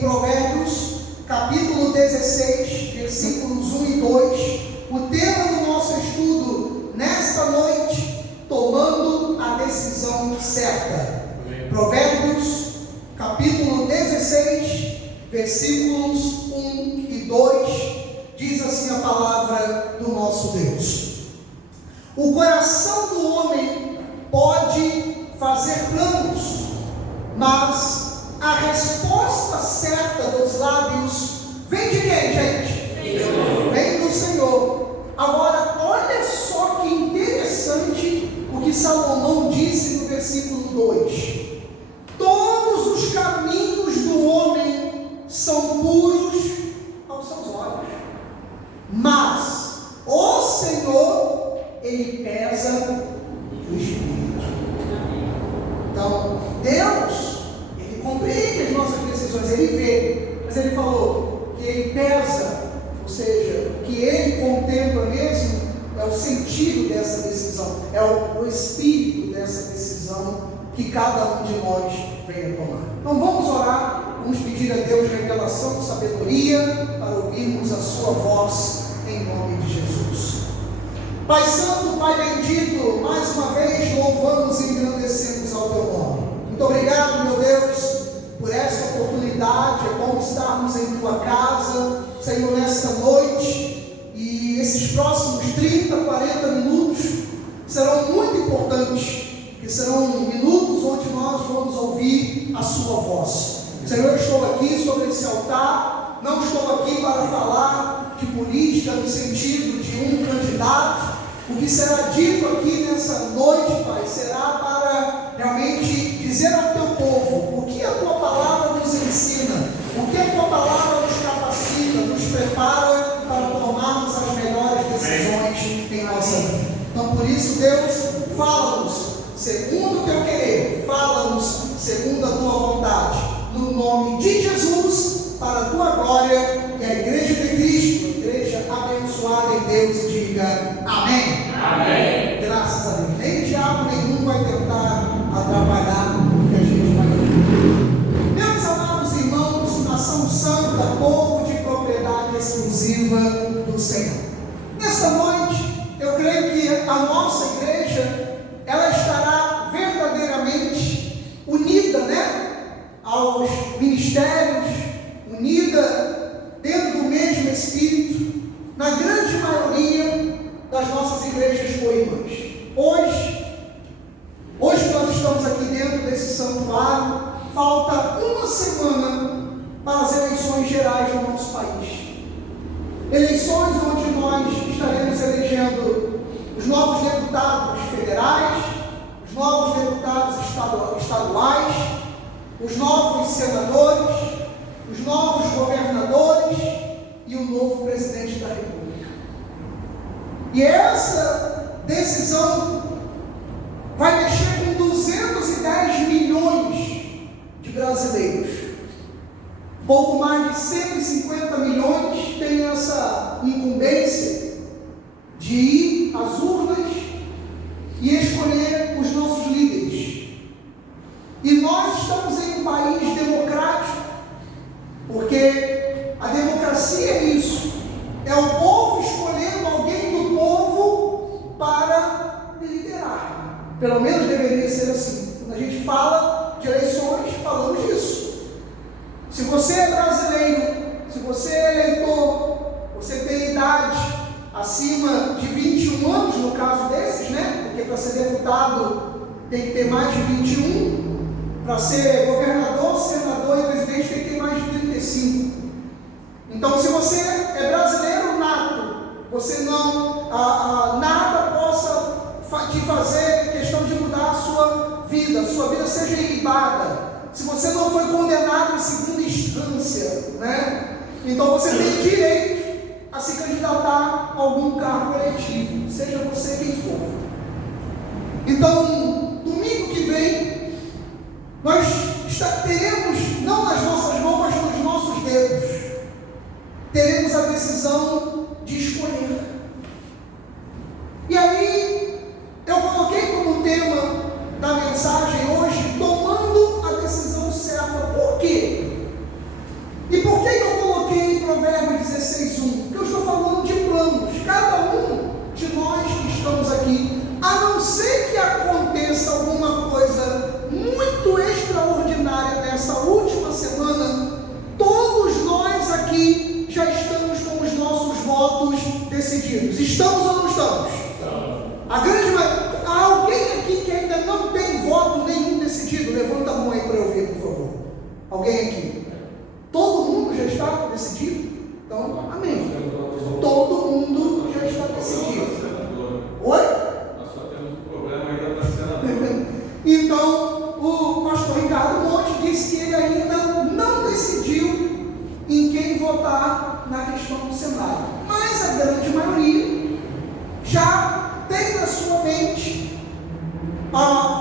Provérbios, capítulo 16, versículos 1 e 2. O tema do nosso estudo nesta noite: tomando a decisão certa. Provérbios, capítulo 16, versículos 1 e 2. Diz assim a palavra do nosso Deus: o coração do homem pode fazer planos, mas a resposta certa dos lábios vem de quem, gente? Vem do Senhor. Agora, olha só que interessante o que Salomão disse no versículo 2: todos os caminhos do homem são puros aos seus olhos, mas o Senhor, Ele pesa o espírito. Então, Deus, Ele compreende as nossas decisões, Ele vê, mas Ele falou que Ele pesa, ou seja, o que Ele contempla mesmo é o sentido dessa decisão, é o espírito dessa decisão que cada um de nós venha tomar. Então vamos orar, vamos pedir a Deus revelação, sabedoria, para ouvirmos a sua voz, em nome de Jesus. Pai Santo, Pai bendito, mais uma vez louvamos e engrandecemos ao Teu nome. Muito obrigado, meu Deus, por esta oportunidade. É bom estarmos em Tua casa, Senhor, nesta noite, e esses próximos 30, 40 minutos serão muito importantes, que serão minutos onde nós vamos ouvir a Sua voz. Senhor, eu estou aqui sobre esse altar, não estou aqui para falar de política no sentido de um candidato. O que será dito aqui nessa noite, Pai, será para realmente dizer ao Teu povo o que a Tua palavra nos ensina, o que a Tua palavra nos capacita, nos prepara para tomarmos as melhores decisões em nossa vida. Então, por isso, Deus, fala-nos segundo o Teu querer, fala-nos segundo a Tua vontade, no nome de Jesus, para a Tua glória, e a igreja de Cristo, a igreja abençoada em Deus, diga amém. Amém. Graças a Deus. Nem diabo nenhum vai tentar atrapalhar o que a gente vai ver. Meus amados irmãos, nação santa, povo de propriedade exclusiva do Senhor. Nesta noite, eu creio que a nossa igreja, ela estará verdadeiramente unida, aos ministérios, unida dentro do mesmo Espírito, na grande maioria das nossas igrejas co-irmãs. Hoje nós estamos aqui dentro desse santuário, falta uma semana para as eleições gerais do nosso país. Eleições onde nós estaremos elegendo os novos deputados federais, os novos deputados estaduais, os novos senadores, os novos governadores e o novo presidente da República. E essa decisão vai mexer com 210 milhões de brasileiros. Pouco mais de 150 milhões têm essa incumbência de ir às urnas e escolher os nossos líderes. E nós estamos em um país democrático, porque a democracia é isso, é o povo escolhendo alguém do povo para liderar. Pelo menos deveria ser assim. Quando a gente fala de eleições, falamos disso. Se você é brasileiro, se você é eleitor, você tem idade acima de 21 anos, no caso desses, porque para ser deputado tem que ter mais de 21, para ser governador, senador e presidente tem que ter mais de 35. Então, se você é brasileiro nato, você não, nada possa te fazer questão de mudar a sua vida seja ilibada. Se você não foi condenado em segunda instância, então você tem direito a se candidatar a algum cargo eletivo, seja você quem for. Então, domingo que vem, nós teremos, não nas nossas mãos, mas nos nossos dedos, teremos a decisão de escolher. E aí, eu coloquei como tema da mensagem hoje, tomando a decisão certa. Por quê? na questão do Senado. Mas a grande maioria já tem na sua mente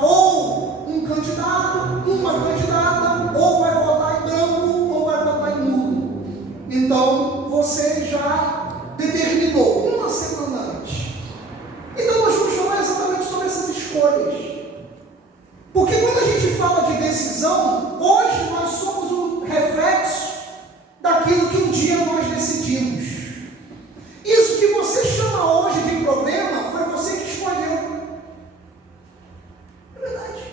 ou um candidato, uma candidata, ou vai votar em branco, ou vai votar em nulo. Então, você já determinou uma semana antes. Então, nós vamos falar exatamente sobre essas escolhas. Porque quando a gente fala de decisão, hoje nós somos o reflexo daquilo que um dia nós decidimos. Isso que você chama hoje de problema, foi você que escolheu. É verdade.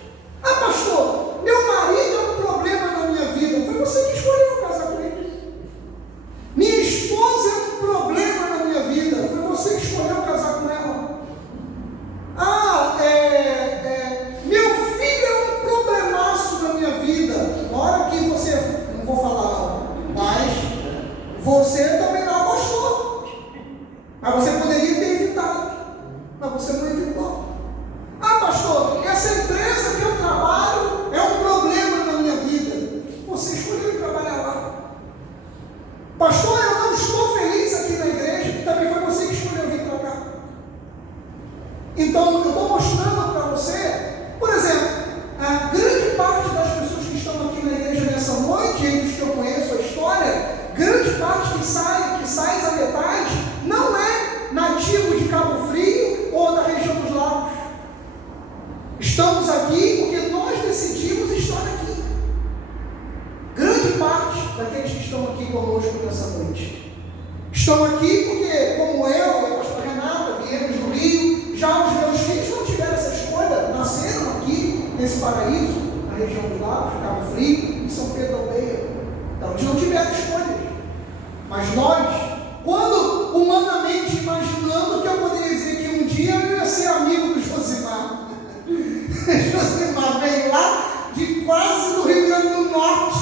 Ah, pastor, meu marido é um problema na minha vida. Foi você que escolheu casar com ele. Minha esposa é um problema na minha vida. Foi você que escolheu casar com ela. Ah, meu filho é um problemaço na minha vida. Na hora que você, não vou falar não, mas você também não gostou. Mas você poderia ter evitado. Mas você não evitou. Ah, pastor, essa empresa que eu trabalho é um problema na minha vida. Você escolheu trabalhar lá. Pastor, eu não estou feliz aqui na igreja. Também foi você que escolheu vir para cá. Então, eu estou mostrando para você, por exemplo, a grande parte das pessoas que estão aqui na igreja nessa noite, entre os que eu conheço a história, grande parte que sai a metade, não é nativo de Cabo Frio ou da região dos lagos. Estamos aqui porque nós decidimos estar aqui. Grande parte daqueles que estão aqui conosco nessa noite estão aqui porque, como eu e a pastora Renata, viemos do Rio. Já os meus filhos não tiveram essa escolha, nasceram aqui nesse paraíso, na região dos lagos, Cabo Frio, em São Pedro da Aldeia. Então eles não tiveram escolha. Mas nós, quando humanamente imaginando que eu poderia dizer que um dia eu ia ser amigo do Josimar. Josimar veio lá de quase do Rio Grande do Norte,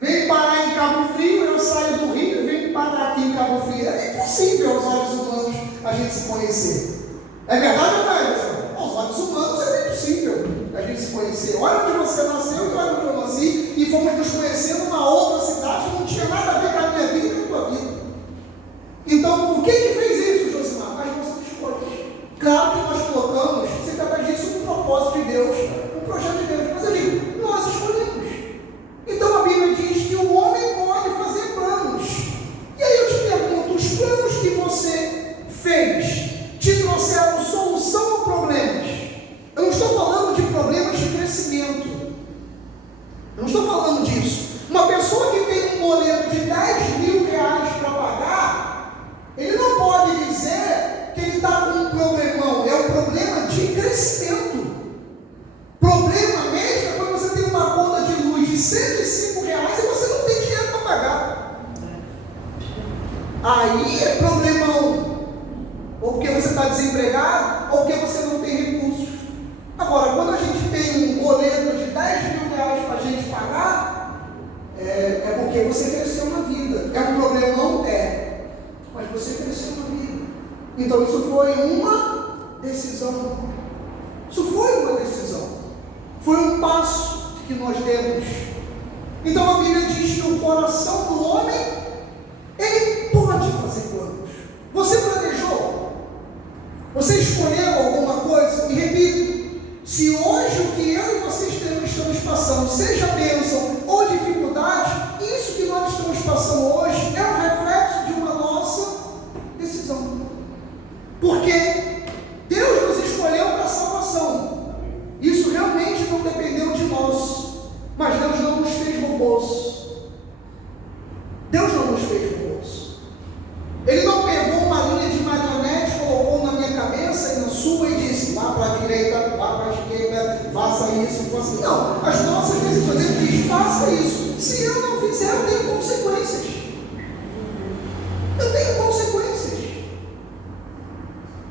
veio parar em Cabo Frio, eu saio do Rio e venho parar aqui em Cabo Frio. É impossível aos olhos humanos a gente se conhecer. É verdade ou não é, pessoal? Aos olhos humanos é impossível a gente se conhecer. Olha onde você nasceu e olha onde eu nasci, e fomos nos conhecendo numa outra cidade que não tinha nada a ver com a minha vida e com a tua vida. Então, o que fez isso, Josimar? As nossas escolhas. Claro que nós colocamos, você trata disso, um propósito de Deus, um projeto de Deus. Mas eu digo, nós escolhemos. Então a Bíblia diz que o homem pode fazer planos. E aí eu te pergunto, os planos que você fez te trouxeram solução ou problemas? Eu não estou falando de problemas de crescimento. Eu não estou falando disso. Uma pessoa que tem um boleto de 10 mil reais para pagar, ele não pode dizer que ele está com um problemão. É um problema de crescimento. Problema mesmo é quando você tem uma conta de luz de 105 reais e você não tem dinheiro para pagar. Aí é problemão. Ou porque você está desempregado, ou porque você não tem recursos. Agora, quando a gente tem um boleto de 10 mil reais para a gente pagar, é porque você cresceu na vida. É um problemão? É. Mas você cresceu na vida. Então isso foi uma decisão. Isso foi uma decisão. Foi um passo que nós demos. Então a Bíblia diz que o coração do homem, ele pode fazer planos. Você planejou? Você escolheu alguma coisa? E repito, se hoje o que eu e você estamos passando, seja bênção ou dificuldade, isso que nós estamos passando hoje é um reflexo de uma nossa decisão. Porque Deus nos escolheu para a salvação. Isso realmente não dependeu de nós. Mas Deus não nos fez robôs. Deus não nos fez robôs. Ele não pegou uma linha de marionete, colocou na minha cabeça e na sua e disse, vá para a direita, vá para a esquerda, faça isso, faça isso. Não, as nossas decisões, ele diz, faça isso. Se eu não fizer, eu tenho consequências. Eu tenho consequências.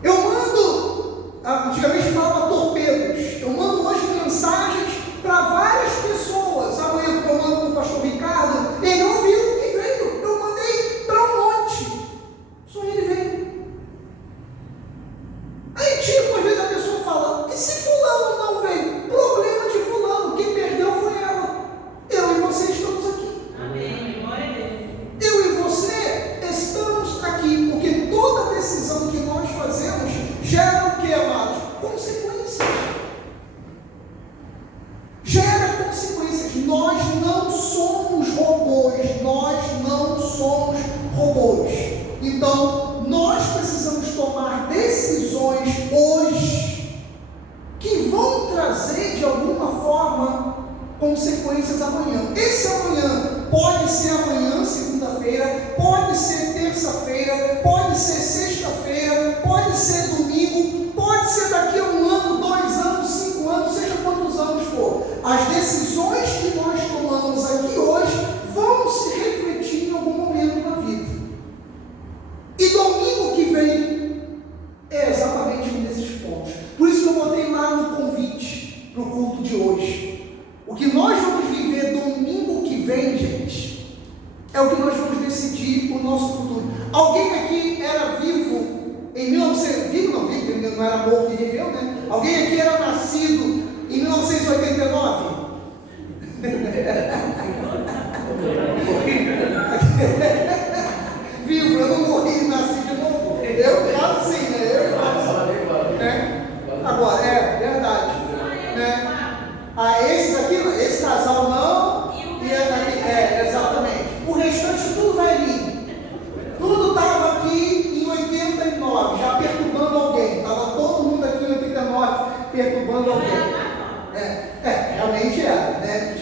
Eu mando, antigamente falava torpedos, eu mando hoje mensagens para várias pessoas. Amanhã eu mando para o pastor Ricardo, ele ouviu e veio. Eu mandei para um monte, só ele veio. Aí tipo, às vezes a pessoa fala, e se fulano não veio? Problema de fulano, quem perdeu foi ela. robôs, nós não somos robôs. Então, nós precisamos tomar decisões hoje que vão trazer de alguma forma consequências amanhã. Esse amanhã pode ser amanhã, segunda-feira, pode ser terça-feira, pode ser sexta-feira, pode ser domingo, pode ser daqui a 1 ano, 2 anos, 5 anos, seja quantos anos for. As decisões que nós tomamos aqui hoje vão se refletir em algum momento na vida. E domingo que vem é exatamente um desses pontos. Por isso que eu botei lá no convite para o culto de hoje. O que nós vamos viver domingo que vem, gente, é o que nós vamos decidir o nosso futuro. Alguém aqui era vivo em 1900, vivo não era morto e viveu, né? Alguém aqui era nascido em 1989? Vivo, eu não morri e nasci de novo. Eu caso sim, né? Eu caso. Né? Agora, é verdade. Né? Esse casal não, exatamente. O restante tudo velhinho. Tudo estava aqui em 89, já perturbando alguém. Estava todo mundo aqui em 89 perturbando alguém. Realmente era, né?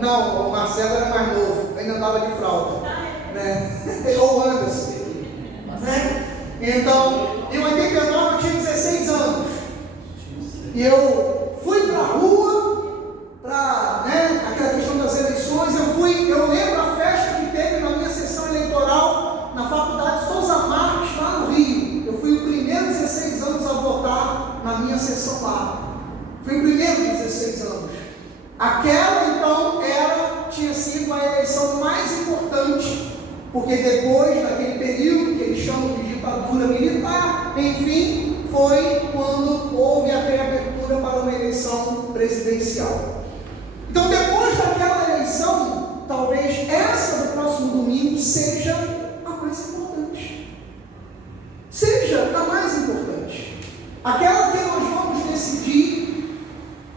Não, o Marcelo era mais novo, ainda andava de fralda. Né? Ou Anderson. Né? Então, em 89 eu tinha 16 anos. E eu fui para a rua, para aquela questão das eleições. Eu lembro a festa que teve na minha sessão eleitoral na faculdade Souza Marques, lá no Rio. Eu fui o primeiro 16 anos a votar na minha sessão lá. Fui o primeiro 16 anos. Aquela então tinha sido a eleição mais importante, porque depois daquele período que eles chamam de ditadura militar, enfim, foi quando houve a reabertura para uma eleição presidencial. Então, depois daquela eleição, talvez essa do próximo domingo seja a mais importante. Seja a mais importante. Aquela que nós vamos decidir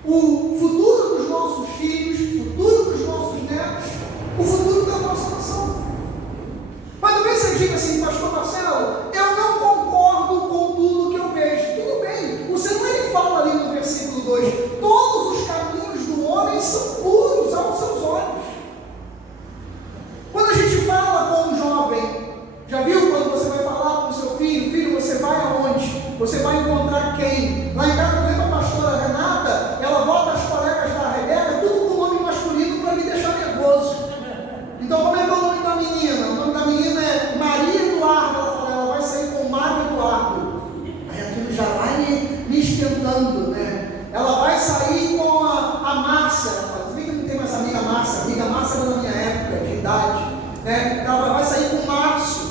o futuro dos nossos filhos, o futuro dos nossos netos, o futuro da nossa nação. Mas talvez você diga assim, pastor Marcelo, eu não concordo com tudo que eu vejo. Tudo bem, o Senhor ele fala ali no versículo 2, todos os caminhos do homem são puros aos seus olhos. Quando a gente fala com um jovem, já viu quando você vai falar com o seu filho, filho, você vai aonde? Você vai encontrar quem? Lá em casa, lembra a pastora Renata? Ela bota as colegas da Rebeca, tudo com nome masculino para me deixar nervoso. Então, como é que é o nome da menina? O nome da menina é Maria Eduardo. Ela fala, ela vai sair com Mário Eduardo. Aí aquilo já vai me esquentando, né? Ela vai sair com a Márcia. Ela fala, se bem que não tem mais amiga Márcia. Amiga Márcia era da minha época, de idade. Né? Ela vai sair com o Márcio.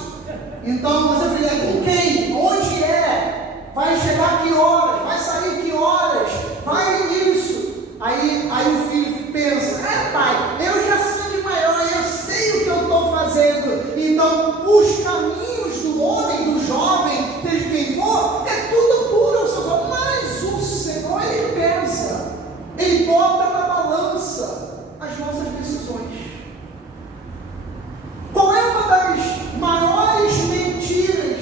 Então, mas eu falei, com quem? Onde é? Vai chegar que horas? Vai sair que horas? Vai isso. Aí o filho pensa, pai, eu já sou de maior, eu sei o que eu estou fazendo. Então, os caminhos do homem, do jovem, seja quem for, é tudo puro aos seus olhos. Mas o Senhor, ele pensa, ele bota na balança as nossas decisões. Qual é uma das maiores mentiras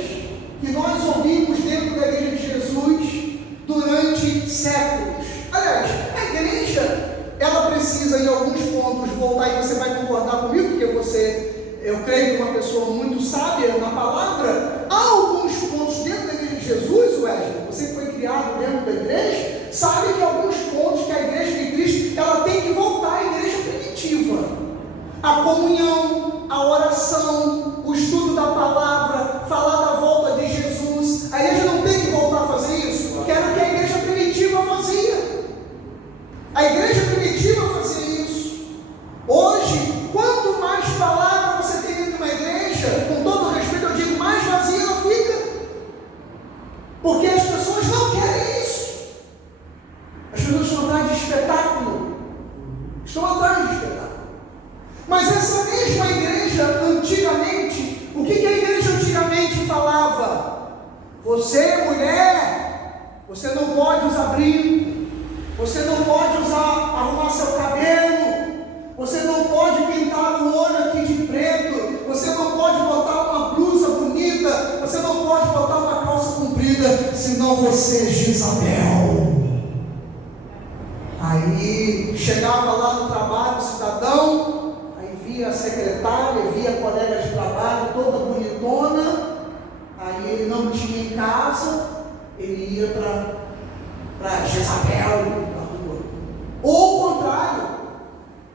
que nós ouvimos dentro da igreja de Jesus durante séculos? Aliás, a igreja, ela precisa em alguns pontos voltar, e você vai concordar comigo, porque eu creio que uma pessoa muito sábia na palavra. Há alguns pontos dentro da igreja de Jesus, Wesley, você que foi criado dentro da igreja, sabe que há alguns pontos que a igreja de Cristo, ela tem que voltar à igreja primitiva. A comunhão, a oração, o estudo da palavra, falar da volta de Jesus. A igreja não tem que voltar a fazer isso, que era o que a igreja primitiva fazia. A igreja primitiva fazia isso. Hoje, quanto mais palavra você tem dentro de uma igreja, com todo o respeito eu digo, mais vazia ela fica. Porque as pessoas não querem isso. As pessoas estão atrás de espetáculo. Estão atrás de espetáculo. Mas essa mesma igreja, antigamente, o que a igreja antigamente falava? Você, mulher, você não pode usar brinco, você não pode arrumar seu cabelo, você não pode pintar o olho aqui de cumprida, senão você é Jezabel. Aí chegava lá no trabalho, o cidadão, aí via a secretária, via a colega de trabalho, toda bonitona, aí ele não tinha em casa, ele ia para Jezabel na rua. Ou o contrário,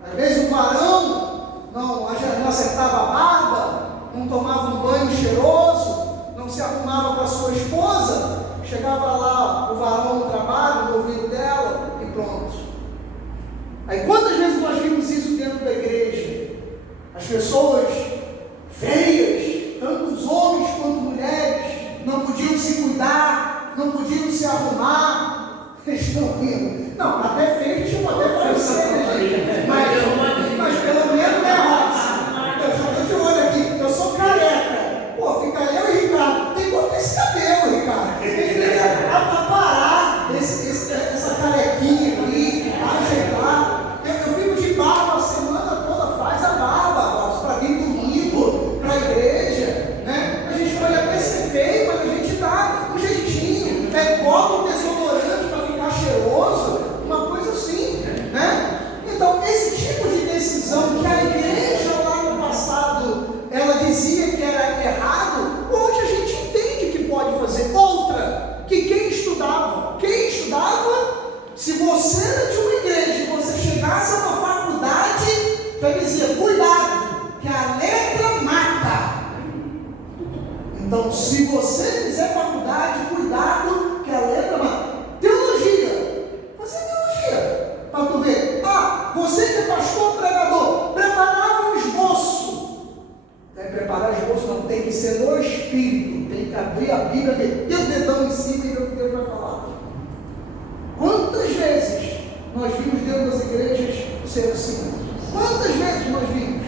às vezes o varão não acertava a barba, não tomava um banho cheiroso, não se arrumava para sua esposa, chegava lá o varão no trabalho, no ouvido dela, e pronto. Aí quantas vezes nós vimos isso dentro da igreja? As pessoas feias, tanto os homens quanto mulheres, não podiam se cuidar, não podiam se arrumar. Eles estão rindo. Não, até feio tinha até parecer, né, mas pelo menos não é roça. Eu já estou de olho aqui, eu sou careca. Pô, fica eu e Ricardo. Tem que cortar esse cabelo, Ricardo. Tem que aparar essa carequinha aqui, ajeitar. Eu fico de barba a semana toda, faz a barba, para vir domingo para a igreja, né? A gente pode até ser feio, mas a gente dá um jeitinho, bota um desodorante para ficar cheiroso, uma coisa assim, né? Então, esse tipo de decisão que a igreja lá no passado, ela dizia que era errado, hoje a gente entende que pode fazer. Outra, que quem estudava, se você era de uma igreja e você chegasse a uma faculdade, já dizia, cuidado, que a letra mata. Então, se você fizer faculdade, cuidado, que a letra mata. Teologia, você é teologia, para tu ver. Você que é pastor, pregador, preparava um esboço. Preparar esboço não, tem que ser no Espírito, tem que abrir a Bíblia, meter o dedão em cima e ver o que Deus vai falar. Quantas vezes nós vimos dentro das igrejas ser assim? Quantas vezes nós vimos?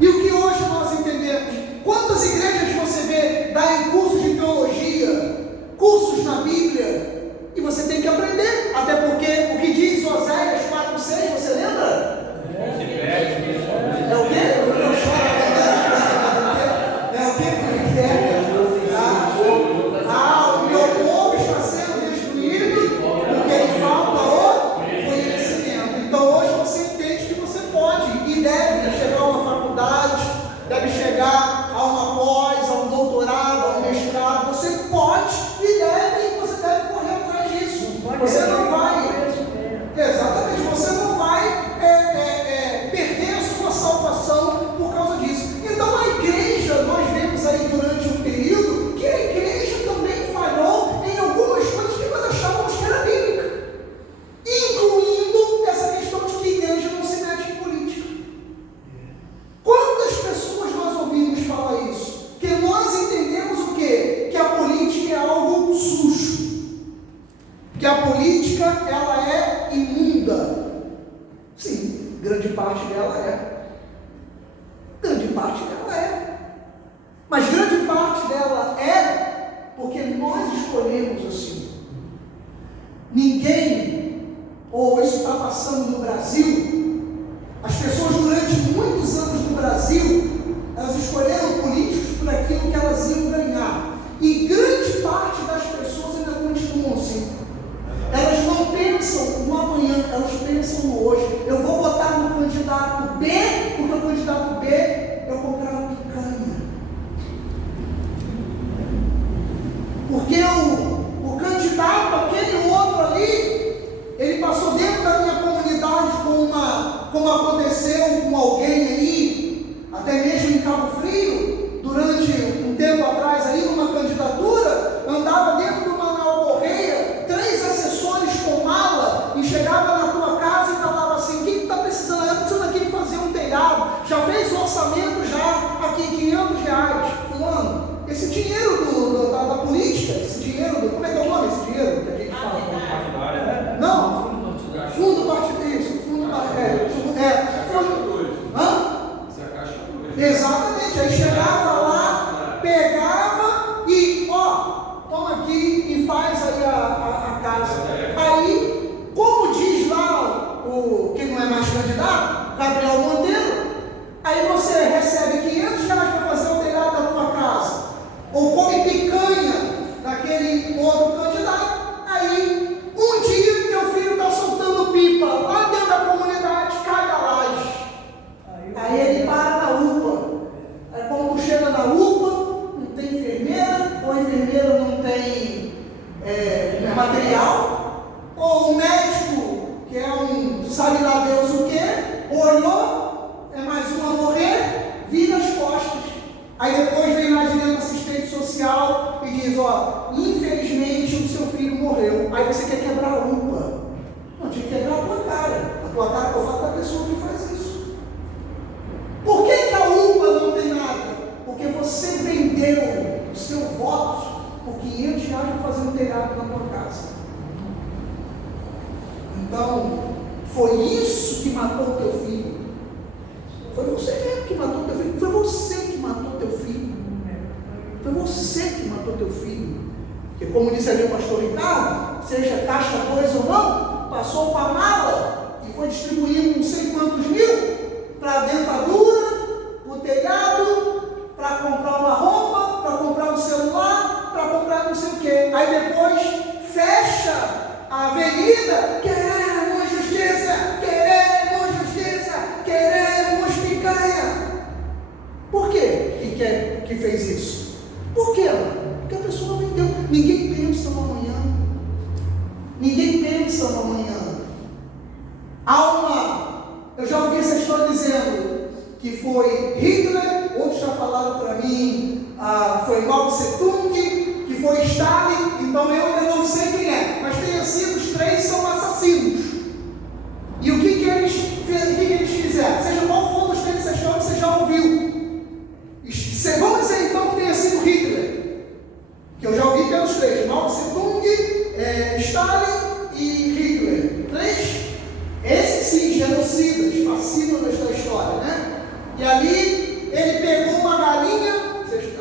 E o que hoje nós entendemos? Quantas igrejas você vê darem cursos de teologia, cursos na Bíblia, e você tem que aprender, até porque o que diz Oséias 4:6, você lembra? É o quê? Eu choro. É o quê? O meu povo está sendo destruído porque falta o conhecimento. Então hoje você entende que você pode e deve chegar a uma faculdade, deve chegar a uma pós, a um doutorado, a um mestrado. Você pode e deve, você deve correr atrás disso. Você não vai, exatamente, você não vai perder a sua salvação por causa disso. Então a igreja, nós vemos aí durante um período que a igreja também falhou em algumas coisas que nós achávamos que era bíblica, incluindo essa questão de que a igreja não se mete em política. Quantas pessoas nós ouvimos falar isso? Que nós entendemos o quê? Que a política é algo sujo, que a política ela é imunda. Sim, grande parte dela é. Grande parte dela é. Mas grande parte dela é porque nós escolhemos assim. Ninguém, ou isso está passando no Brasil, as pessoas durante muitos anos no Brasil, elas escolheram políticos por aquilo que elas iam ganhar. E grande parte das pessoas ainda continuam assim. Elas não pensam no amanhã, elas pensam no hoje. Eu vou votar no candidato B, porque o candidato B eu comprava picanha. Porque o candidato, aquele outro ali, ele passou dentro da minha comunidade como aconteceu com alguém aí, até mesmo em Cabo Frio, durante um tempo atrás aí, numa candidatura, andava dentro do Manuel Correia, 3 assessores com mala, e chegava na tua casa e falava assim, o que está precisando? Eu estou precisando aqui de fazer um telhado, já fez o orçamento já, aqui R$500, fulano, esse dinheiro da política, esse dinheiro, como é que é o nome desse dinheiro que a gente fala? Não, fundo partidário, exatamente, aí chegava lá, pegava e toma aqui e faz aí a casa. Aí, como diz lá o que não é mais candidato, Gabriel Monteiro, aí você recebe R$500 para fazer o telhado da tua casa, ou come picanha daquele Aí ele para na UPA. Aí quando tu chega na UPA, não tem enfermeira, ou a enfermeira não tem material, ou o médico, que é um sabe lá Deus o quê, olhou, é mais um a morrer, vira as costas. Aí depois vem lá de dentro assistente social e diz, ó, infelizmente o seu filho morreu. Aí você quer quebrar a UPA. Não, tinha que quebrar a tua cara. A tua cara eu falo da pessoa que faz isso. Por que a UPA não tem nada? Porque você vendeu o seu voto por 500 reais para fazer um telhado na tua casa. Então, foi isso que matou o teu filho. Foi você mesmo que matou o teu filho. Foi você que matou o teu filho. Foi você que matou o teu filho. Porque como disse ali o pastor Ricardo, seja caixa 2 ou não, passou para a mala e foi distribuindo não sei quantos mil para a dentadura, para o telhado, para comprar uma roupa, para comprar um celular, para comprar não sei o quê. Aí depois fecha a avenida, queremos justiça, queremos justiça, queremos picanha. Por quê que fez isso? Por quê? Porque a pessoa vendeu. Ninguém pensa no amanhã. Ninguém pensa no amanhã. Eu já ouvi essa história dizendo que foi Hitler, outros já falaram para mim, foi Mao Tse Tung, que foi Stalin, então eu ainda não sei quem é, mas tenha sido, os três são assassinos. E o que eles fizeram? Seja qual for dos três dessa história que você já ouviu. Vamos dizer então que tenha sido Hitler, que eu já ouvi pelos três, Mao Tse Tung, Stalin e Hitler. Três, esses sim, genocidas, fascínoras da história, né? E ali ele pegou uma galinha,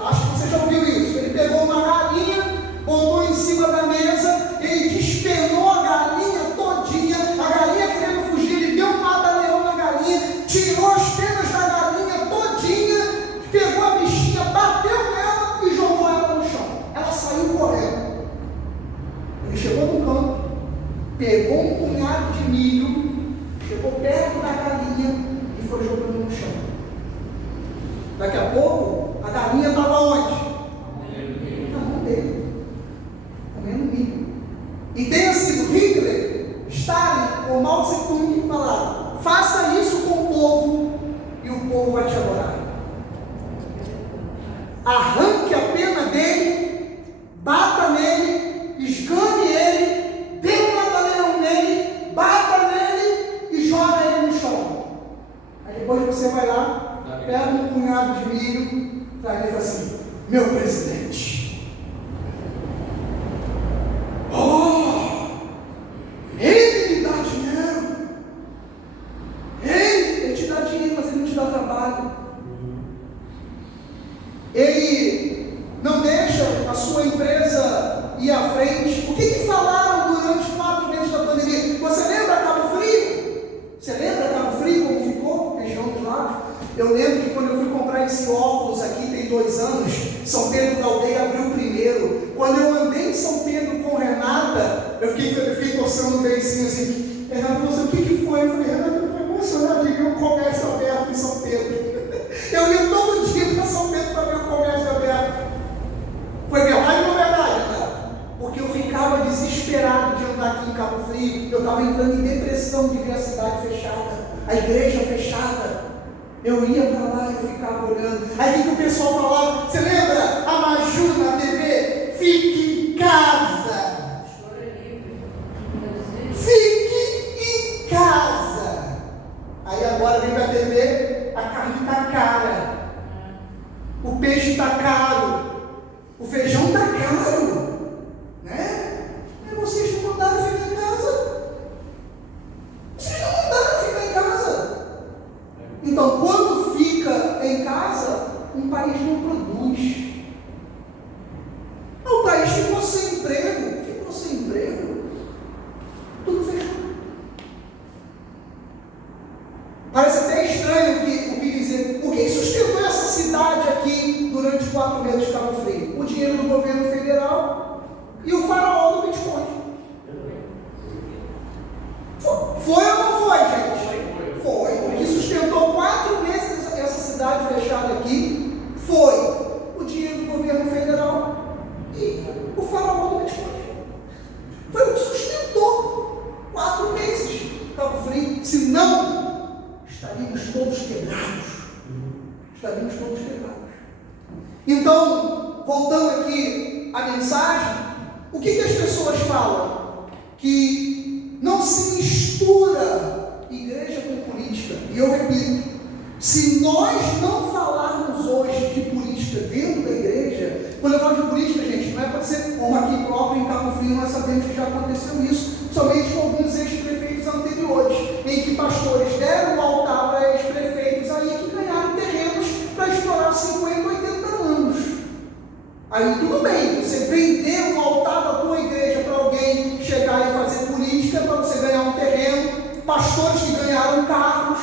acho que você já ouviu isso, ele pegou uma galinha, botou em cima da mesa, ele despenou a galinha todinha, a galinha querendo fugir, ele deu um mata-leão na galinha, tirou as penas da galinha todinha, pegou a bichinha, bateu nela e jogou ela no chão. Ela saiu correndo. Ele chegou no campo, pegou um punhado de milho, chegou perto da galinha e foi jogando no chão. Daqui a pouco, a galinha estava onde? Na mão dele, comendo milho. E tenha sido Hitler, Stalin ou Mao Tse Tung que falaram: faça isso com o povo e o povo vai te adorar. Arranque a pena dele, bata nele, esgane ele, dê um mata-leão nele, bata nele e joga ele no chão. Aí depois você vai lá, pega um punhado de milho, traz ele e fala assim: meu presidente, ele me dá dinheiro, ele te dá dinheiro, mas ele não te dá trabalho. Ele não deixa a sua empresa ir à frente. O que falaram durante 4 meses da pandemia? Você lembra Cabo Frio? Você lembra Cabo Frio como ficou? Região dos Lagos? Eu lembro que quando eu fui comprar esse óculos aqui, tem 2 anos, São Pedro da Aldeia abriu o primeiro. Quando eu andei em São Pedro com Renata, eu fiquei torcendo o beicinho assim. Renata falou assim: o que foi? Eu falei: Renata, eu estou emocionado de ver um comércio aberto em São Pedro. Eu ia todo dia para São Pedro para ver o comércio aberto. Foi verdade ou não verdade, cara? Porque eu ficava desesperado de andar aqui em Cabo Frio. Eu estava entrando em depressão de ver a cidade fechada, a igreja fechada. Eu ia para lá e eu ficava olhando. Aí o que o pessoal falava? Você lembra? A Maju na TV? Fique em casa. Fique em casa. Aí agora vem para a TV, a carne está cara, o peixe está caro, o feijão está caro, né? E vocês não mandaram ficar em casa. Vocês não mandaram ficar em casa. Então, quando fica em casa, um país não produz. O país ficou sem emprego, tudo fechou. Parece até estranho o que dizer. O que sustentou essa cidade aqui durante 4 meses de Cabo Frio? O dinheiro do governo federal e o faraó do Bitcoin. Foi ou não foi, gente? Foi. O que sustentou 4 meses essa aqui foi o dinheiro do governo federal e o faraó do Bitcoin. Foi o que sustentou 4 meses Cabo Frio. Se não, estaríamos todos quebrados. Estaríamos todos quebrados. Então, voltando aqui à mensagem, o que as pessoas falam? Que não se mistura igreja com política. E eu repito, se nós não falarmos hoje de política dentro da igreja, quando eu falo de política, gente, não é para ser como aqui próprio em Cabo Frio, nós sabemos que já aconteceu isso, somente com alguns ex-prefeitos anteriores, em que pastores deram o altar para ex-prefeitos aí que ganharam terrenos para explorar 50, 80 anos. Aí tudo bem, você vender um altar da tua igreja para alguém chegar e fazer política, para você ganhar um terreno, pastores que ganharam carros,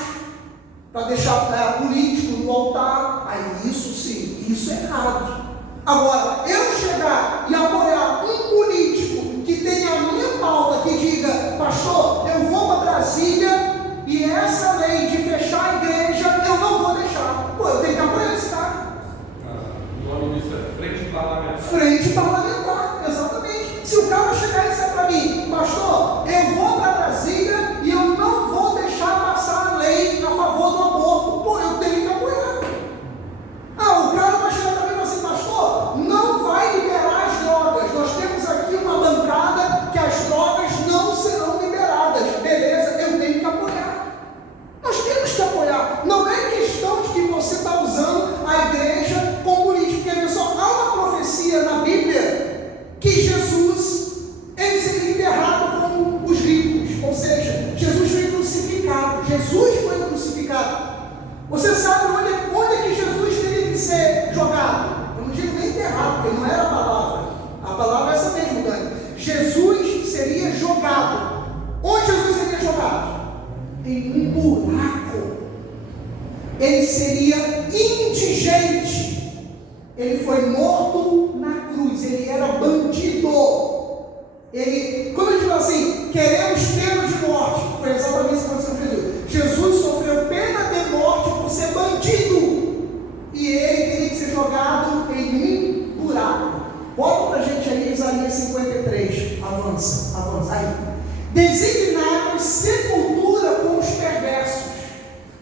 para deixar político no altar, aí isso sim, isso é errado. Agora, eu chegar e apoiar um político que tenha a minha pauta, que diga, pastor, eu vou para Brasília e essa lei de fechar a igreja, eu não vou deixar. Pô, eu tenho que apoiar esse cara. O nome disso é frente parlamentar. Frente parlamentar, exatamente. Se o cara chegar e disser para mim, pastor, eu vou para Brasília e eu não vou deixar passar a lei a favor do aborto, pô, eu tenho que apoiar. O cara vai chegar para mim e falar assim, pastor, não vai liberar as drogas. Nós temos aqui uma bancada que as drogas não serão liberadas. Beleza, eu tenho que apoiar. Nós temos que apoiar. Não é questão de que você está usando a igreja como política. Porque só há uma profecia na Bíblia que Jesus ele seria enterrado como os ricos. Ou seja, Jesus foi crucificado. Jesus foi crucificado. Você sabe onde é que Jesus teria que ser jogado? Eu não digo nem enterrado, porque não era a palavra. A palavra é essa mesmo, Dani. Jesus seria jogado. Onde Jesus seria jogado? Em um buraco. Ele seria indigente. Ele foi morto na cruz. Ele era bandido. Quando a gente fala assim, queremos pena de morte, foi exatamente isso que aconteceu com Jesus. Jesus sofreu pena de morte por ser bandido. E ele teria que ser jogado em um buraco. Bota pra gente aí Isaías 53. Avança. Aí. Designaram sepultura com os perversos,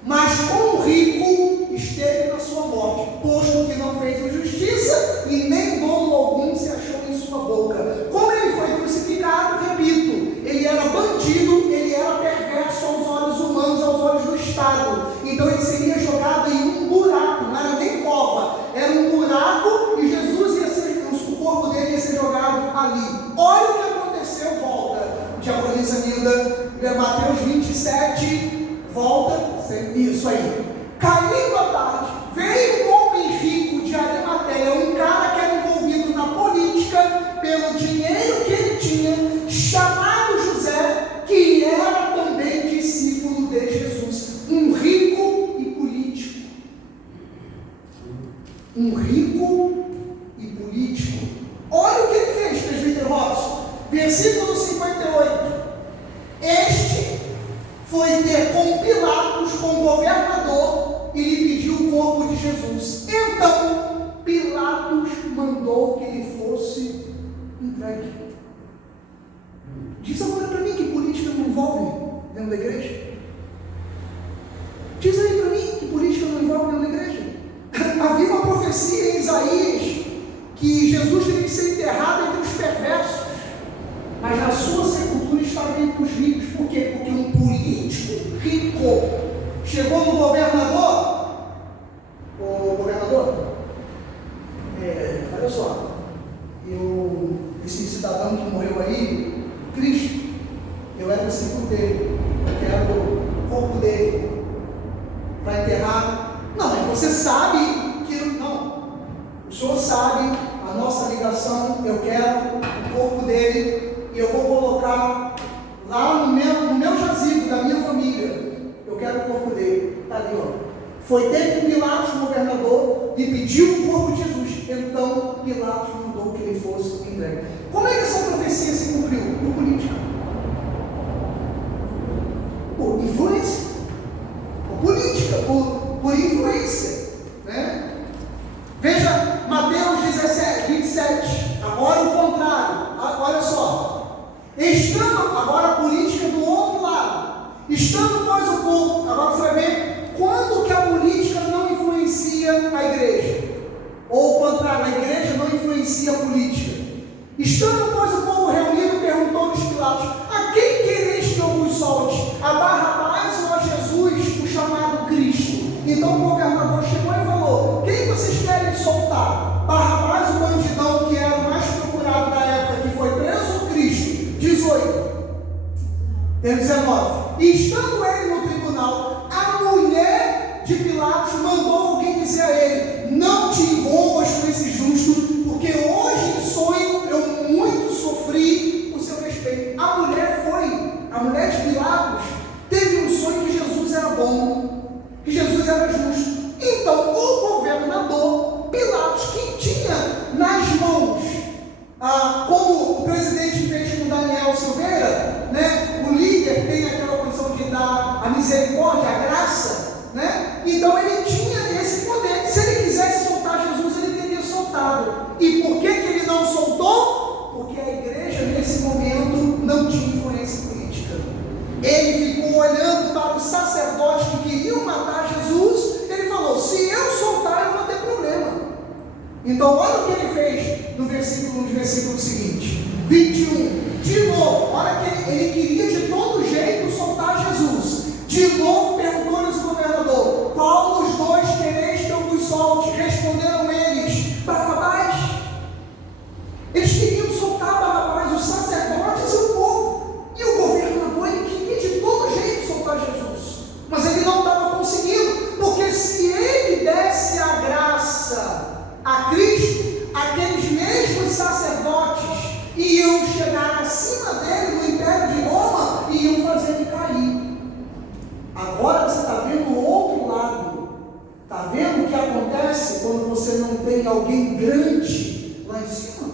mas com o rico esteve na sua morte, posto que não fez injustiça e nem dolo algum se achou em sua boca. Como ele foi crucificado, repito, ele era bandido, ele era perverso aos olhos humanos, aos olhos do Estado. Então ele seria jogado em um buraco, não era nem cova, era um buraco e Jesus ia ser, o corpo dele ia ser jogado ali. Olha o que aconteceu, volta, diaconisa Nilda, Mateus 27, volta, isso aí. Caindo à tarde, veio um homem rico de Arimateia, um cara que era envolvido na política, pelo dinheiro que ele tinha, chamado José, que era também discípulo de Jesus, um rico e político. Um rico e político. Olha o que ele fez, presbítero Robson. Versículo 58. Este foi ter com Pilatos, com o governador, e lhe pediu o corpo de Jesus. Então, Pilatos mandou que ele fosse entregue. Diz agora para mim que política não envolve dentro da igreja. Diz aí para mim que política não envolve dentro da igreja. Havia uma profecia em Isaías que Jesus teria que ser enterrado entre os perversos, mas na sua sepultura estava entre os ricos. Por quê? Porque um político rico chegou no governador. O governador, olha só, esse cidadão que morreu aí, Cristo, eu era discípulo dele, eu quero o corpo dele para enterrar. Não, mas você sabe que não. O senhor sabe a nossa ligação. Eu quero o corpo dele e eu vou colocar lá no meu jazigo da minha família. Eu quero o corpo dele. Está ali, ó. Foi ter com Pilatos, o governador, e pediu o corpo de Jesus. Então Pilatos mandou que ele fosse entregue. Como é que essa profecia se cumpriu? Por política. Por influência. Por política. Por influência. Né? influencia a política. Estando, pois, o povo reunido, perguntou-lhes Pilatos: a quem quereis que eu vos solte? A Barrabás ou a Jesus, o chamado Cristo? Então o governador chegou e falou: quem vocês querem soltar? Barrabás, o bandidão que era o mais procurado da época, que foi preso, ou Cristo? 18. 19. E estando ele no tribunal, a mulher de Pilatos mandou alguém dizer a ele: não te envolvas com esse justo, porque hoje em sonho eu muito sofri por seu respeito. A mulher de Pilatos teve um sonho que Jesus era bom, que Jesus era justo. Então o governador Pilatos, que tinha nas mãos, como o presidente fez com Daniel Silveira, né? O líder tem aquela condição de dar a misericórdia, a graça, né? Então ele tinha esse poder. Se ele quisesse soltar Jesus, ele teria soltado. E por que ele não soltou? Porque a igreja nesse momento não tinha influência política. Ele ficou olhando para os sacerdotes que queriam matar Jesus. Ele falou: se eu soltar, eu vou ter problema. Então olha o que ele fez no versículo seguinte, 21. De novo, olha que ele queria de todo jeito soltar Jesus. De novo perguntou-lhes o governador: qual dos dois quereis que eu vos solte? Responderam eles: Barrabás. Eles queriam soltar Barrabás, os sacerdotes e o povo. E o governador, ele queria de todo jeito soltar Jesus. Mas ele não estava conseguindo, porque se ele desse a graça a Cristo, aqueles mesmos sacerdotes iam chegar acima dele no Império de Roma e iam fazer ele cair. Agora você está vendo o outro lado. Está vendo o que acontece quando você não tem alguém grande lá em cima?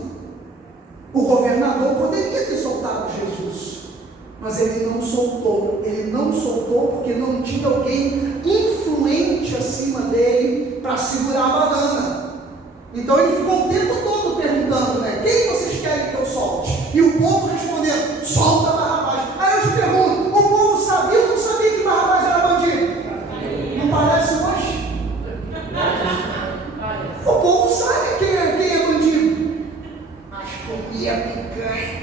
O governador poderia ter soltado Jesus, mas ele não soltou. Ele não soltou porque não tinha alguém influente acima dele para segurar a banana. Então ele ficou o tempo todo perguntando, né? Quem vocês querem que eu solte? E o povo respondendo: solta Barrabás. Aí eu te pergunto: o povo sabia ou não sabia que Barrabás era bandido? Não parece hoje? O povo sabe quem é bandido, mas comia picanha.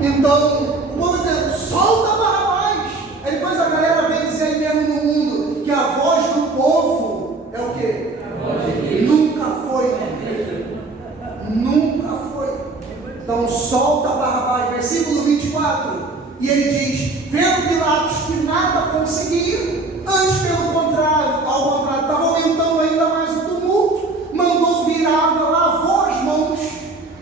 Então o povo dizendo: solta Barrabás. Aí depois a galera vem dizer aí mesmo no mundo que a voz do povo é o quê? Nunca foi. Nunca foi. Então solta Barrabás, versículo 24. E ele diz: vendo Pilatos que nada conseguia, antes pelo contrário, ao contrário, estava aumentando ainda mais o tumulto, mandou vir água, lavou as mãos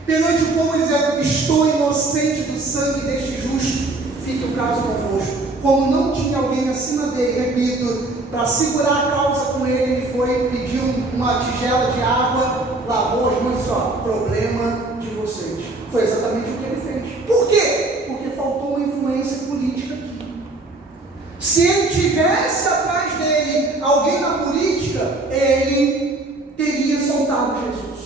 perante o povo, dizendo: estou inocente do sangue deste justo, fique o caso convosco. Como não tinha alguém acima dele, repito, para segurar a causa com ele, ele foi, pediu uma tigela de água, lavou as mãos e disse: ó, problema de vocês. Foi exatamente o que ele fez. Por quê? Porque faltou uma influência política aqui. Se ele tivesse atrás dele alguém na política, ele teria soltado Jesus.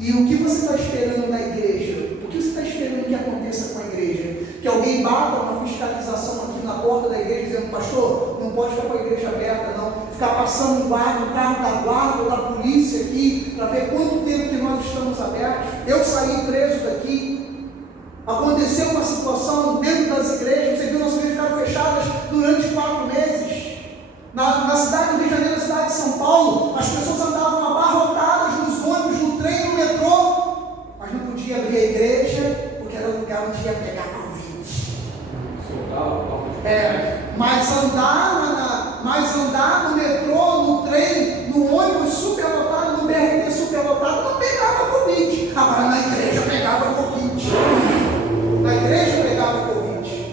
E o que você está esperando na igreja? O que você está esperando que aconteça com a igreja? Que alguém bata uma fiscalização aqui na porta da igreja dizendo: pastor, não pode ficar com a igreja aberta não, ficar passando um carro da guarda ou da polícia aqui, para ver quanto tempo que nós estamos abertos. Eu saí preso daqui. Aconteceu uma situação dentro das igrejas, você viu, nossas igrejas ficaram fechadas durante 4 meses. Na cidade do Rio de Janeiro, na cidade de São Paulo, as pessoas andavam abarrotadas nos ônibus, no trem, no metrô, mas não podia abrir a igreja, porque era um lugar onde ia pegar Covid. Mas andar no metrô, no trem, no ônibus superlotado, no BRT superlotado, não pegava Covid. Agora na igreja pegava Covid. Na igreja pegava Covid.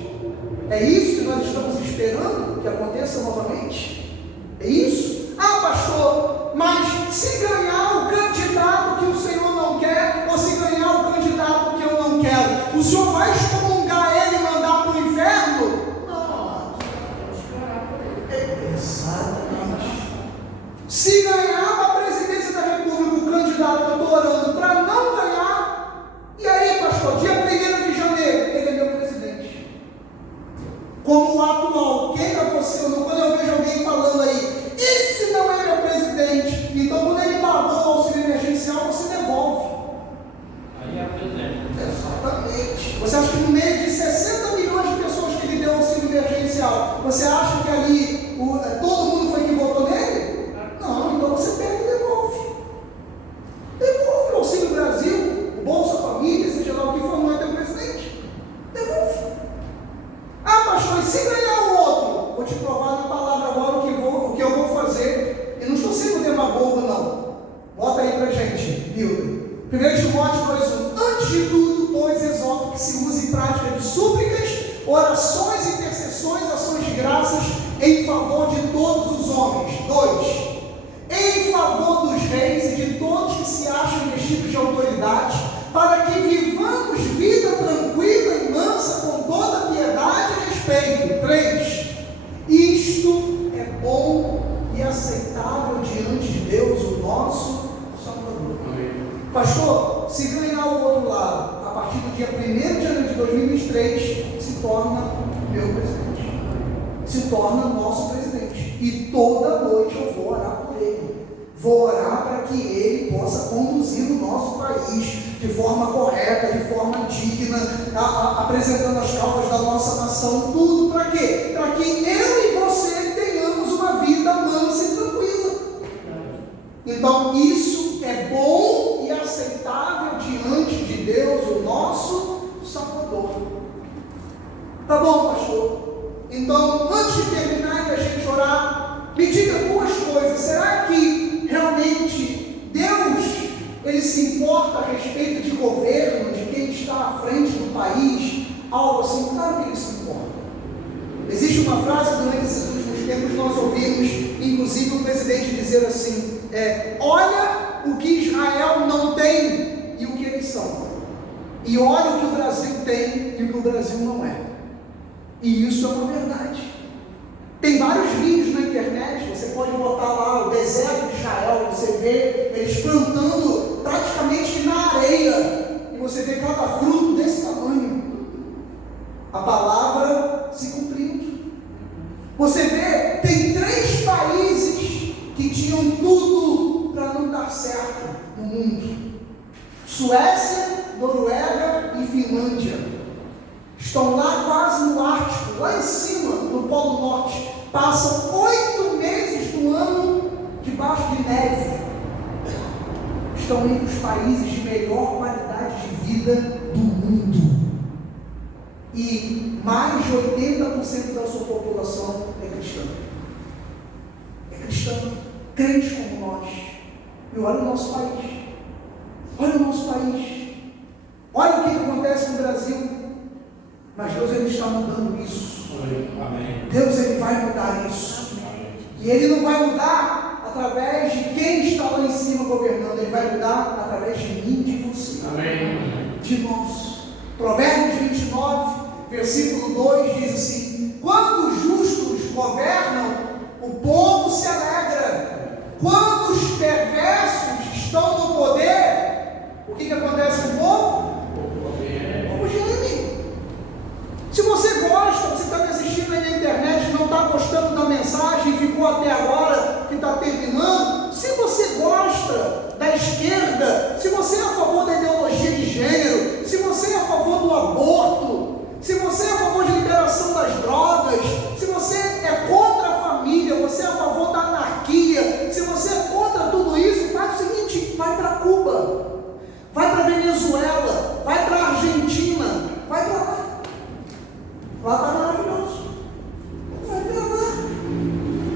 É isso que nós estamos esperando que aconteça novamente? É isso? Ah, pastor, mas se ganhar o candidato que o Senhor não quer, ou se ganhar o candidato que eu não quero, o Senhor vai excomungar ele e mandar para o inferno? Não. Exatamente. Se ganhar a presidência da República, o candidato que eu estou orando para não ganhar, e aí, pastor, dia 1º de janeiro, ele é meu presidente. Como o atual, queira você ou não, quando eu vejo alguém falando aí: esse não é meu presidente, então quando ele pagou Timóteo 2:1. Antes de tudo, pois, exorto que se use em prática de súplicas, orações, intercessões, ações de graças em favor de todos os homens. 2. Em favor dos reis e de todos que se acham investidos de autoridade, para que vivamos vida tranquila e mansa, com toda piedade e respeito. 3. Isto é bom e aceitável diante de Deus, o nosso Salvador. Amém. Pastor, se ganhar o outro lado, a partir do dia 1º de janeiro de 2023, se torna meu presidente, se torna nosso presidente, e toda noite eu vou orar por ele, vou orar para que ele possa conduzir o nosso país de forma correta, de forma digna, apresentando as causas da nossa nação, tudo para quê? Para que eu e você tenhamos uma vida mansa e tranquila. Então isso é bom e aceitável diante de Deus, o nosso Salvador. Tá bom, pastor? Então, antes de terminar e a gente orar, me diga duas coisas. Será que realmente Deus, ele se importa a respeito de governo, de quem está à frente do país? Algo assim? Claro que ele se importa. Existe uma frase durante esses últimos tempos, nós ouvimos, inclusive o presidente dizer assim, olha o que Israel não tem e o que eles são, e olha o que o Brasil tem e o que o Brasil não é. E isso é uma verdade. Tem vários vídeos na internet, você pode botar lá o deserto de Israel, você vê eles plantando praticamente na areia, e você vê cada fruto desse tamanho. A palavra se cumprindo. Você vê, tem 3 países que tinham tudo para não dar certo no mundo: Suécia, Noruega e Finlândia. Estão lá quase no Ártico, lá em cima, no Polo Norte. Passam 8 meses do ano debaixo de neve. Estão entre os países de melhor qualidade de vida do mundo. E mais de 80% da sua população é cristã. É cristã, crente como nós. E olha o nosso país. Olha o nosso país. Olha o que acontece no Brasil. Mas Deus, ele está mudando isso. Amém. Deus, ele vai mudar isso. Amém. E ele não vai mudar através de quem está lá em cima governando. Ele vai mudar através de mim e de você. Amém. De nós. Provérbios 29, versículo 2 diz assim: quando os justos governam, o povo se alegra. Quando os perversos estão no poder, o que acontece com o povo? O povo geme. Se você gosta, você está me assistindo aí na internet, não está gostando da mensagem, ficou até agora, que está terminando, se você gosta da esquerda, se você é a favor da ideologia de gênero, se você é a favor do aborto, se você é a favor de liberação das drogas, se você é contra a família, você é a favor da anarquia, se você é contra tudo isso, faz o seguinte: vai para Cuba, vai para Venezuela, vai para Argentina, vai para lá. Lá está maravilhoso. Vai para lá.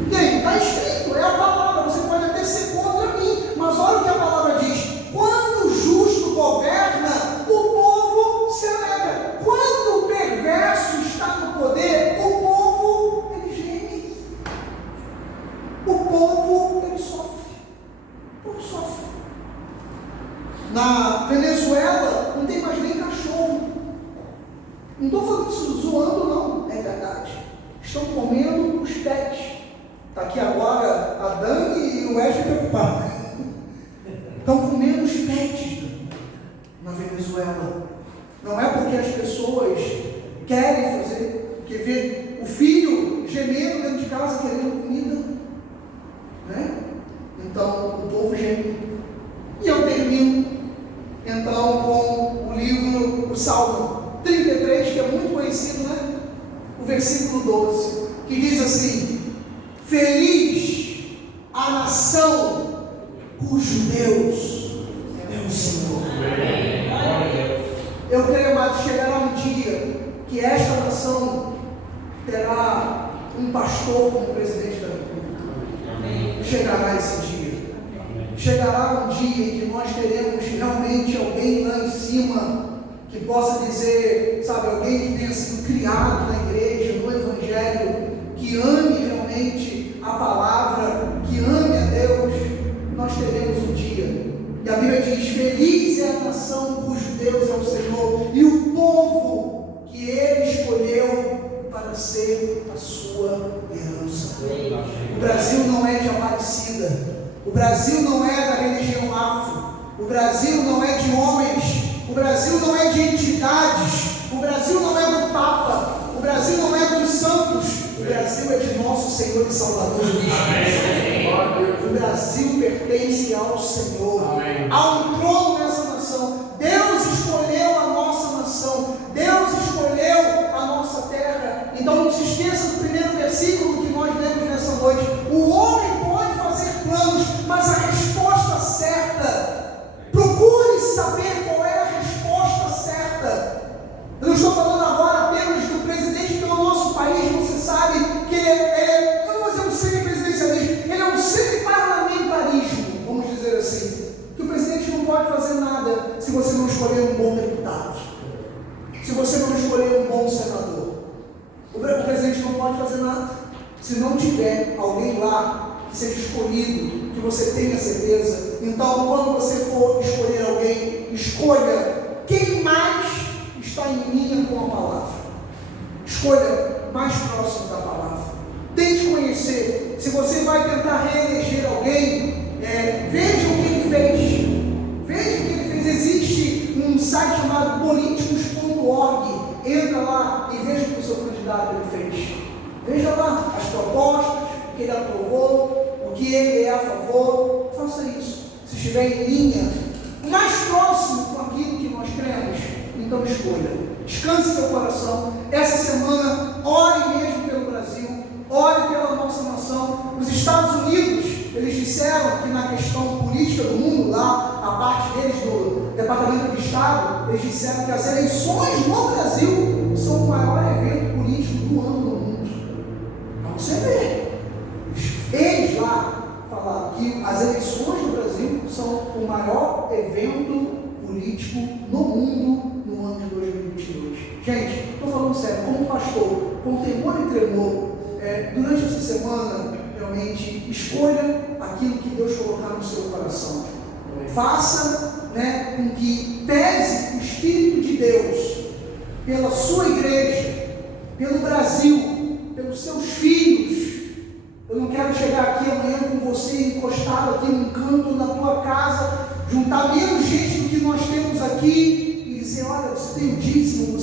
E aí, está escrito, é a palavra. Você pode até ser contra mim, mas olha o que a palavra diz: quando o justo governa, o povo se alegra. Quando o perverso está no poder, o povo, ele geme. O povo, ele sofre. O povo sofre. Na Venezuela, não tem mais nem cachorro. Não estou falando isso zoando, não, é verdade. Estão comendo os pets. Está aqui agora a Dani e o Wesley preocupados. Estão comendo os pets na Venezuela. Não é porque as pessoas querem fazer, porque vê o filho gemendo dentro de casa querendo comida, né? Então o povo geme. E eu termino então com o livro, o Salmo 33, que é muito conhecido, né? O versículo 12, que diz assim: feliz a nação cujo Deus é o Senhor. Eu creio, amados, chegará um dia que esta nação terá um pastor como presidente da República. Chegará esse dia. chegará um dia em que nós teremos realmente alguém lá em cima que possa dizer, sabe, alguém que tenha sido criado na igreja, no Evangelho, que ame realmente a palavra, que ame a Deus. Nós teremos um dia. E a Bíblia diz: feliz é a nação cujo Deus é o Senhor, e o povo que Ele escolheu para ser a sua herança. O Brasil não é de Aparecida. O Brasil não é da religião afro. O Brasil não é de homens. O Brasil não é de entidades. O Brasil não é do Papa. O Brasil não é dos santos. O Brasil é de nosso Senhor e Salvador Jesus Cristo. O Brasil pertence ao Senhor. Amém. Há um trono nessa nação. Deus escolheu a nossa nação. Deus escolheu a nossa terra. Então não se esqueça do primeiro versículo que nós lemos nessa noite. O homem pode fazer planos, mas a resposta certa, procure saber qual é a resposta certa. Eu não estou falando agora apenas do presidente do nosso país. Você sabe que eu não vou dizer um semi-presidencialismo, ele é um semi-parlamentarismo, vamos dizer assim, que o presidente não pode fazer nada se você não escolher um bom deputado, se você não escolher um bom senador. O presidente não pode fazer nada se não tiver alguém lá que seja escolhido, que você tenha certeza. Então, quando você for escolher alguém, escolha quem mais está em linha com a palavra. Escolha mais próximo da palavra. Tente conhecer. Se você vai tentar reeleger alguém, veja o que ele fez. Veja o que ele fez. Existe um site chamado políticos.org. Entra lá e veja o que o seu candidato ele fez. Veja lá as propostas, o que ele aprovou, o que ele é a favor. Faça isso. Se estiver em linha, mais próximo com aquilo que nós cremos, então escolha. Descanse seu coração. Essa semana, ore mesmo pelo Brasil, ore pela nossa nação. Os Estados Unidos, eles disseram que na questão política do mundo, lá, a parte deles do Departamento de Estado, eles disseram que as eleições no Brasil são o maior evento político do ano no mundo. Para você ver. Eles lá falaram que as eleições no Brasil são o maior evento político no mundo no ano de 2022. Gente, estou falando sério, como pastor, com temor e tremor, durante essa semana, realmente, escolha aquilo que Deus colocar no seu coração. Faça, com que pese o Espírito de Deus pela sua igreja, pelo Brasil, pelos seus filhos. Eu não quero chegar aqui amanhã com você encostado aqui num canto na tua casa, juntar menos gente do que nós temos aqui e dizer: olha, você tem o dízimo,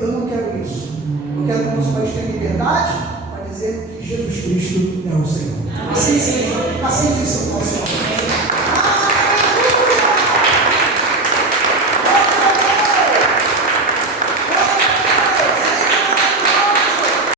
eu não quero isso. Eu quero que o nosso país tenha liberdade para dizer que Jesus Cristo é o Senhor. Assim seja, assim diz o nosso Senhor.